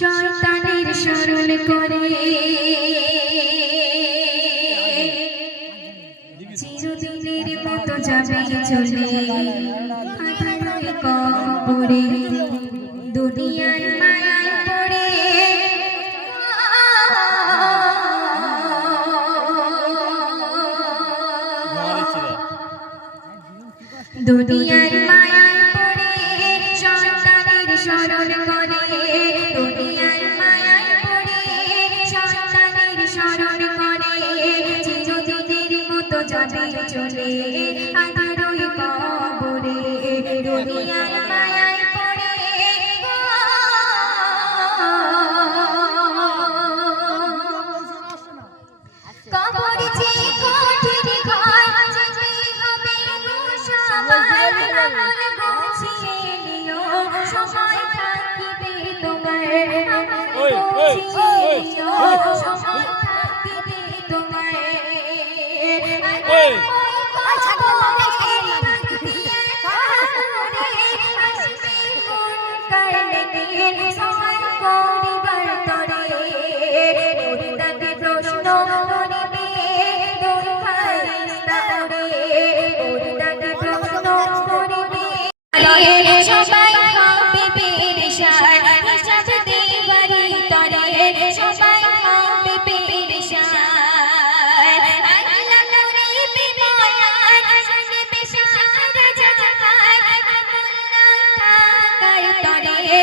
শয়তানের স্মরণ করে। চিরদিনের মতো যাবে চলে। আধার কবরে, দুনিয়ার মায়ায় পড়ে। দুনিয়ার মায়ায় পড়ে। সন্তানের স্মরণ করে। মতো চলে আধারই কবরে দুনিয়ার মায়ায় পড়ে। কবর যে কঠিন ঘর যেতে হবে সবার আমল গুছিয়ে নিও। সময় থাকিবে তোমার গুছিয়ে নেকির সময় করিবার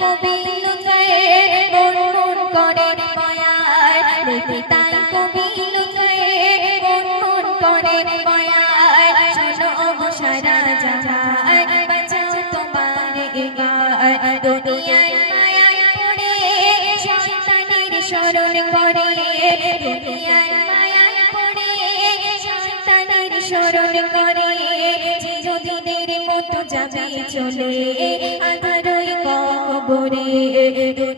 কবি লুকায় মন মন করে বয়ার লেখে তাই কবি লুকায় মন মন করে বয়ার শোনো গো সারা জাহান বাঁচাও তোমার এগার দুনিয়ার মায়ায় পড়ে শয়তানের স্মরণ করে দুনিয়ার মায়ায় পড়ে শয়তানের স্মরণ করে চিরদিনের মতো যাবে চলে আধারই কবরে